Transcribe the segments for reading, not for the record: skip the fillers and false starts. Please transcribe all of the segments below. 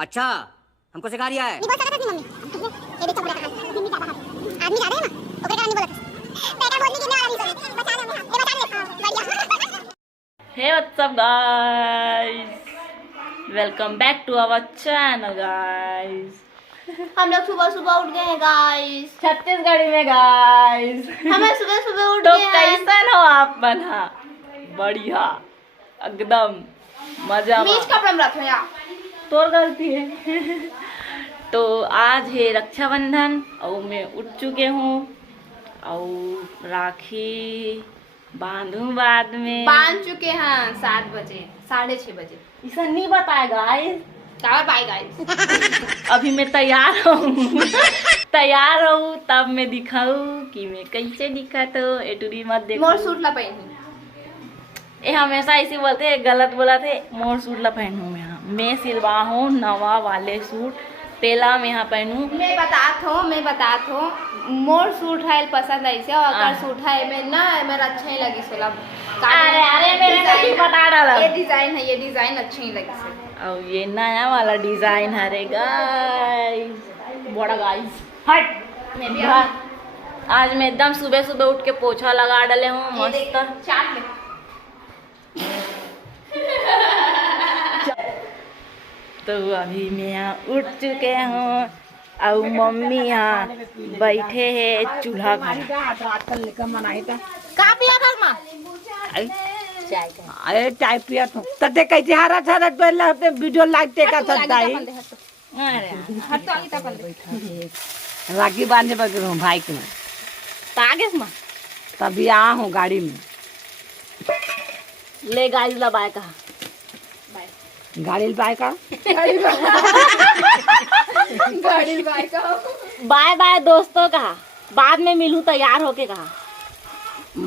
अच्छा, हमको सिखा रिया है। नहीं बोल सकता थी मम्मी। ये भी चुप रहा है। दिन भी ज्यादा है। आदमी ज्यादा है ना। ओकरे का नहीं बोला था। बेटा बोलने की ना आ रही है। बचा लो मैं। ये बचा ले। बढ़िया। Hey, what's up guys? Welcome back to our channel guys. हम लोग सुबह सुबह उठ गए हैं गाइस। छत्तीसगढ़ी में गाइस। हमें सुबह सुबह उठ तो गए हैं। कैसन हो आप बना? बढ़िया एकदम मजा मीच कपड़ा में रखो यार। तोर गलती है। तो आज है रक्षाबंधन और मैं उठ चुके हूँ और राखी बांधू बाद में बांध चुके हैं 7 बजे 6:30 बजे। ऐसा नहीं बताया गाइस। क्या पाई गाइस? अभी मैं तैयार हूँ। तैयार हूँ तब मैं दिखाऊँ कि मैं कैसे दिखा। तो एटूरी मत देखो। मोर सूट ला पहनी। ये हमेशा ऐसे बोलते हैं, गलत बोला थे। मोर सूट ला पहनूँ मैं सिलवा हूँ नवा वाले सूट तेला में यहाँ पहनूँ। मैं बतात हूँ मोर सूट है पसंद ऐसे और अगर सूट है मैं ना मेरा अच्छा ही लगी सोला। अरे मेरे को भी बता डाला। ये डिजाइन अच्छी ही लगी से। और ये नया वाला डिजाइन है रे गाइस। बड़ा गाइस हट। मैं भी आज मैं एकदम सुबह सुबह उठ के पोछा लगा डाले हूँ मस्त। चाट ले। तो अभी मैं यहाँ उठ चुके हूँ और मम्मी यहाँ बैठे हैं चूल्हा पर। का पिया था मां? अरे चाय पिया तो तते कैसे हरा छरा पहले हते वीडियो लाइटे का सदाई हट तो आगे तक राखी बांधने पर गए भाई के तागे माँ तभी आ हूँ गाड़ी में। ले गाड़ी लबाए कहा गाड़ी बाय का गाड़ी बाय का बाय बाय दोस्तों कहा। बाद में मिलूँ तैयार होके कहा।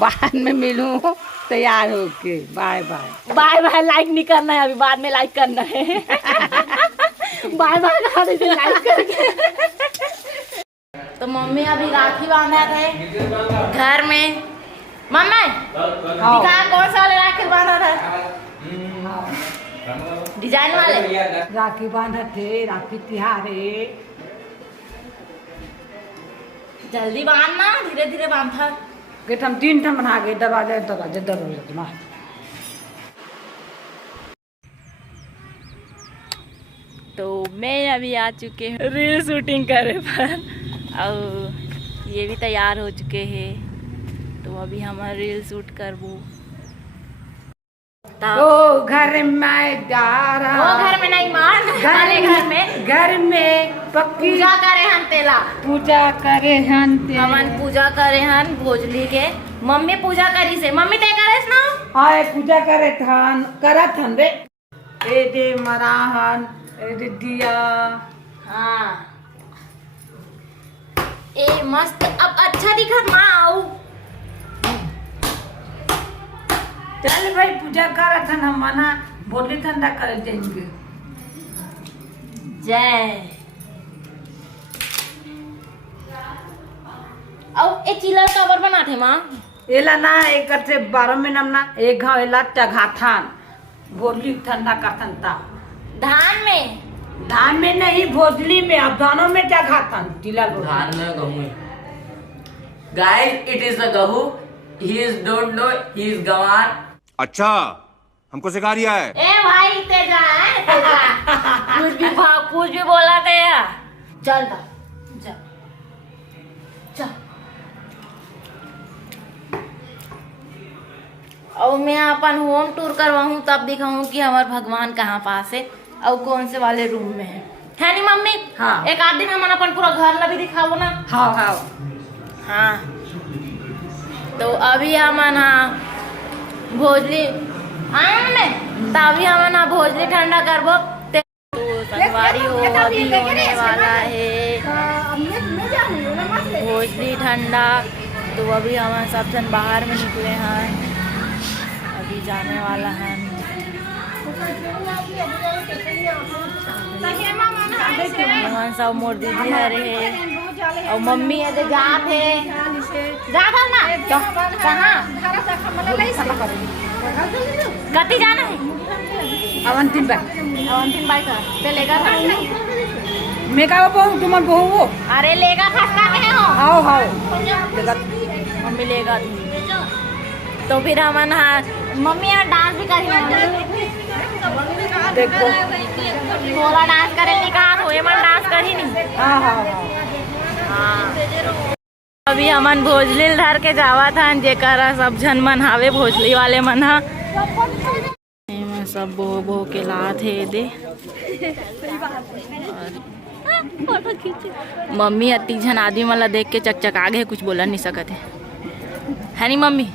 बाद में मिलूँ तैयार होके। Bye bye. Bye bye like नहीं करना है अभी, बाद में लाइक करना है। बाय बाय कहा थे लाइक करके। तो मम्मी अभी राखी बांधा थे घर में। मम्मी दिखा कौन सा वाले राखी बांधा था? डिजाइन वाले राखी बांधा थे। राखी तिहारे जल्दी बांधना, धीरे धीरे बांधा। गेट हम 3 ठम बना गए दरवाजे मार। तो मैं अभी आ चुके हैं रील शूटिंग करे पर और ये भी तैयार हो चुके हैं। तो अभी हम रील शूट करबो। ओ घर में जा रहा। वो घर में नहीं मार घर में पक्की पूजा करे हन तेला। पूजा करे हन हमन पूजा करे हन भोजली के। मम्मी पूजा करी से। मम्मी ते करेस ना? हाय पूजा करे थन करत हन रे। ए दे मराहन ए दे दिया। हाँ ए मस्त अब अच्छा दिखत माँ। आओ चल भाई पूजा करत हन हम मना बोली ठंडा कर देंगे। जय और ए चिलर कवर बनाते माँ। एला ना एक से 12 में नमना एक घाव एला टघा थान बोली ठंडा करथन ता। धान में नहीं भोजली में। अब धानों में टघा थान टीला धान में गहूं। गाइस इट इज द गहू। He is don't know he is गवार। अच्छा, हमको सिखा रिया है। ए भाई तेजा है तेजा। कुछ भी बोला थे यार। चल जा चल। और मैं अपन होम टूर करवाऊँ तब दिखाऊँ कि हमारे भगवान कहाँ पास है और कौन से वाले रूम में है नहीं मम्मी? हाँ। एक आध दिन हम अपन पूरा घर ला भी दिखाओ ना। हाँ हाँ तो अभी हम ना भोजली आए तभी हम ना भोजली ठंडा करबो। तो संगवारी हो अभी होने वाला है भोजली ठंडा। तो अभी हम सब जन बाहर में निकले हैं। अभी जाने वाला है। सब मोर दीदी हरे और मम्मी है तो जात है जाता ना तो कहाँ कति जाना है अवंतीन बाई अवंतीन बाई का ते लेगा खस्ता मैं का बहू तुम बहू वो अरे लेगा खस्ता में हो हाओ हाओ मम्मी लेगा तो फिर हमन हाँ मम्मी यहाँ डांस भी करी देखो थोड़ा डांस करे नहीं कहा तो मन डांस करी नहीं हाँ हाँ हाँ अभी हमन भोजली धर के जावा था जेकरा सब झन मन हावे भोजली वाले मन हा सब बो बो के लात है दे मम्मी अति झन आदमी मन ला देख के चकचक आगे कुछ बोला नहीं सकत है नहीं मम्मी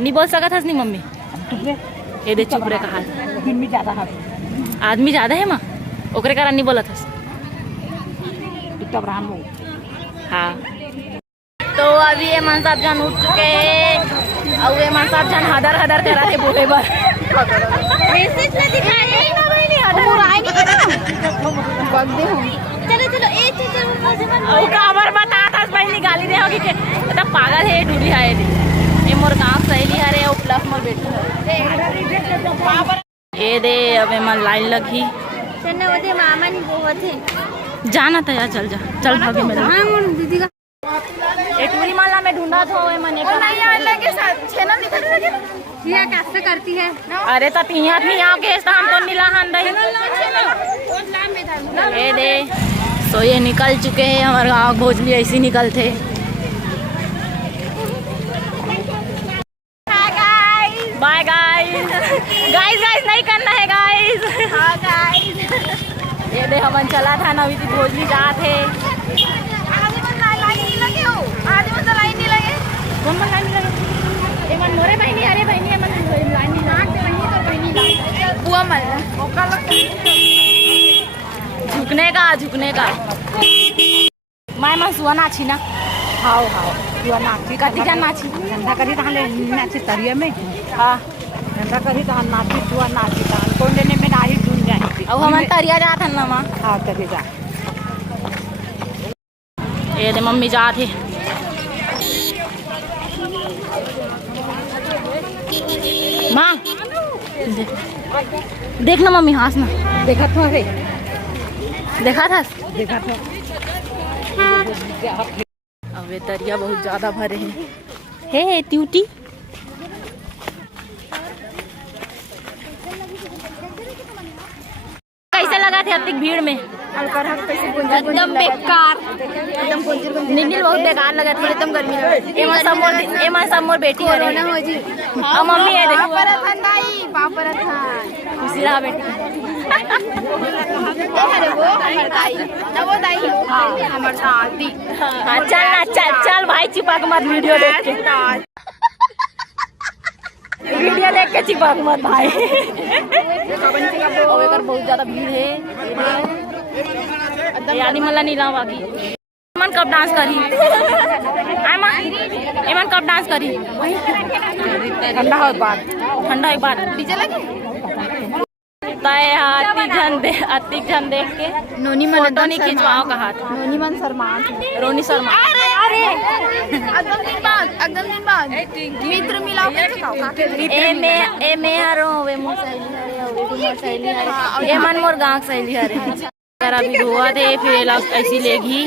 नहीं बोल सकत हस नहीं मम्मी ये दे चुप रे कहा आदमी ज्यादा है माँ ओकरे कारण नहीं बोलत हस हाँ तो अभी ये मन सब जन उठ चुके हैं और ये मन सब जन हदर हदर करा थे बोले बर मैसेज में दिखाई चलो चलो एक चीज काबर बता था पहली गाली दे होगी के मतलब पागल है डूली है ये मोर गांव सहेली हरे और प्लस मोर बेटी है ये दे अब मन लाइन लगी चन्ना वो मामन बहुत है जाना था यार चल जा चल भाभी मेरा हां दीदी का ये टूरी माला में ढूंढा था वो मने का नहीं यार लगे छेना निकल लगे ये कैसे करती है अरे तो तीन आदमी यहाँ के हम तो नीलाहान दही ये दे तो ये निकल चुके हैं हमारे गाँव भोजली ऐसी निकलते बाय गाइस गाइस गाइस नहीं करना है गाइस हाँ गाइस ये दे हमन चला था ना अभी भोजली जाते कौन मन लाइन लगे मन मोरे बहनी अरे बहनी मन लाइन नाक दे बहनी तो बहनी बुआ मल झुकने का माय मन सुआ नाची ना हाओ हाओ युवा नाची कति जन नाची धंधा करी तहां नाची तरिया में हाँ धंधा करी तहां नाची जुआ नाची तहां कौन देने में नाही ढूंढ जाए अब हमन तरिया जात हन ना माँ हाँ तरी जा ये दे मम्मी जात है माँ देख ना मम्मी हंस ना देखा तो है देखा था देखा तो अब ये तरिया बहुत ज्यादा भरे हैं हे ट्यूटी कैसे लगा थे अतिक भीड़ में एकदम बेकार नींद बहुत बेकार लगा था एकदम गर्मी एमा सब मोर बेटी है और मम्मी है देखो खुशी रहा बेटी चल ना चल भाई चिपक मत वीडियो देख के चिपक मत भाई बहुत ज्यादा भीड़ है यानी मला नहीं लाओ बाकी एमन कब डांस करी एमन कब डांस करी ठंडा एक बार डीजे लगे तय अतिक जन देख के नोनी मन फोटो नहीं खिंचवाओ कहा था नोनी मन रोनी शर्मा अरे एकदम दिन बाद मित्र मिलाओ ए मैं हरो वे मोर सहेली हरे ए मन मोर गांव सहेली हरे अगर अभी धोआ थे फिर ऐसी लेगी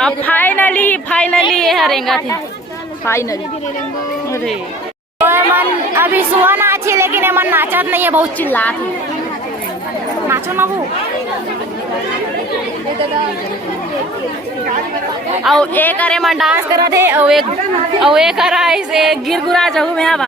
अब फाइनली ये हरेंगा थे फाइनली अरे मन अभी सुहा नाची लेकिन मन नाचत नहीं है बहुत चिल्लात नाचो ना वो और एक करे मन डांस करा थे और एक करा ऐसे गिर गुरा जाऊ में अब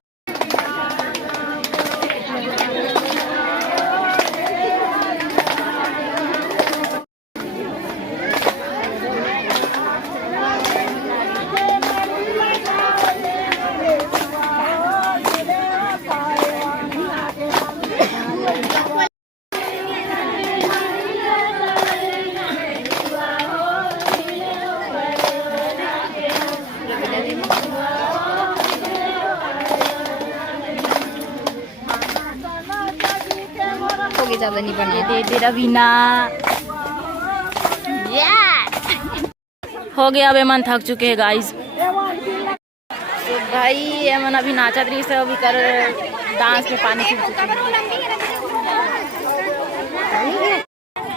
ज्यादा नहीं बना दे रवीना हो गया अब मन थक चुके हैं गाइस भाई ये मन अभी नाचत रही से अभी कर डांस में पानी फिर चुकी।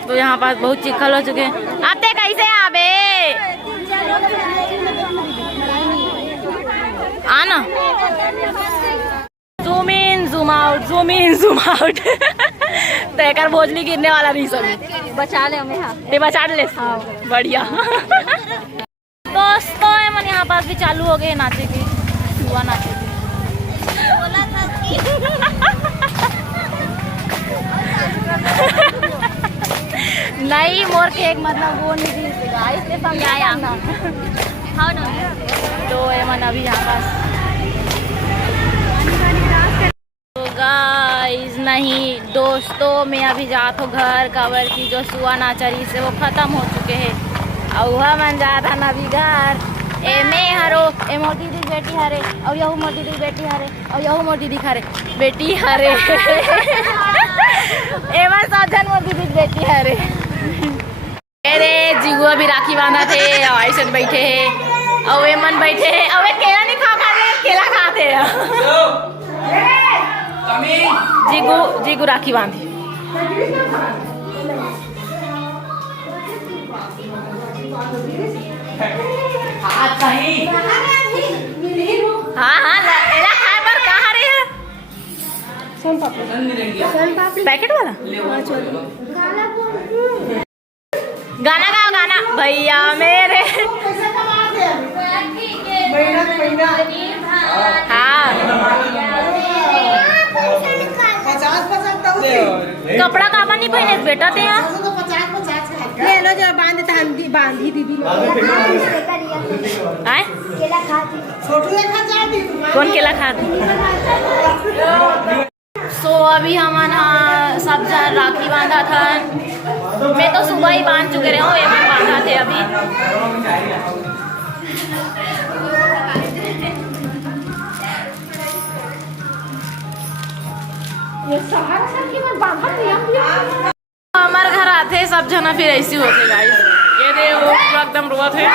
तो यहाँ पास बहुत चिखल हो चुके हैं। आते कैसे आबे आना zoom in zoom out zoom in zoom out. तेकर भोजली गिरने वाला नहीं सभी बचा ले हमें। हाँ ते बचा ले। हाँ बढ़िया। दोस्तों मन यहाँ पास भी चालू हो गए नाचे के हुआ नाचे के। नहीं मोर के एक मतलब वो नहीं थी इसलिए समझाया ना। हाँ ना तो ये मन अभी यहाँ पास तो गाइस नहीं दोस्तों मैं अभी जात हूँ घर कवर की जो सुआ नाचरी से वो खत्म हो चुके हैं और वह मन जा था नवी घर एमे हरो ए मोर दीदी बेटी हरे और यहू मोर दीदी बेटी हरे और यहू मोर दीदी हरे बेटी हरे एमा साधन मोर दीदी बेटी हरे। अरे जीगू अभी राखी बांधा थे और ऐसे बैठे हैं और ये मन बैठे हैं और केला नहीं खा रहे केला खाते हैं। जीगू जीगू राखी बांधी हाँ हाँ कहाँ रे पैकेट वाला गाना गाओ गाना भैया मेरे। हाँ कपड़ा काबा नहीं पहने बेटा ते यहाँ ले लो जो बांधी दीदी आए कौन केला खाती। सो अभी हम सब जन राखी बांधा था। मैं तो सुबह ही बांध चुके रहे हूँ ये बांधा थे अभी। हमारे घर आते सब जना फिर ऐसी होते गाइस। ये दे वो एकदम रोआ थे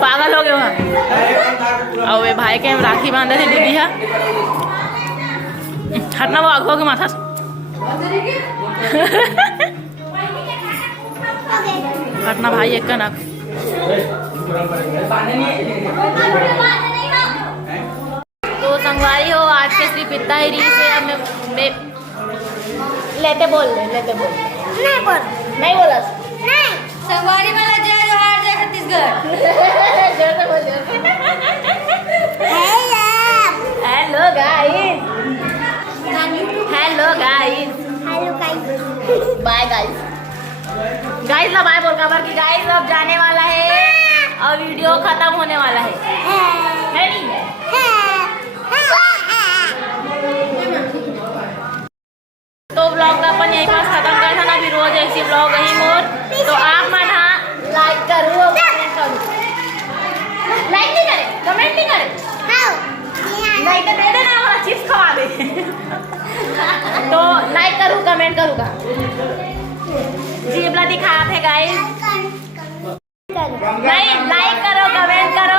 पागल हो गए वहाँ और वे भाई के राखी बांधे थे दीदी है हटना वो आगो के माथा हटना भाई एक का नख। तो संगवारी हो आज के सिर्फ इतना ही रील से अब मैं लेते बोल नहीं बोला नहीं संगवारी वाला जय जोहार जय Chhattisgarh. Hello guys hello guys bye guys guys ला बाय बोल खबर की गाइस अब जाने वाला है और वीडियो खत्म होने वाला है नहीं तो ब्लॉग का अपन यही पास खत्म कर था ना अभी रोज ऐसी ब्लॉग यही मोर। तो आप मन हाँ लाइक करो कमेंट करो लाइक नहीं करे कमेंट नहीं करे लाइक दे देना हमारा चिप्स खवा दे। तो लाइक करूँ कमेंट करूँगा जीवला दिखा थे गाइस नहीं लाइक करो कमेंट करो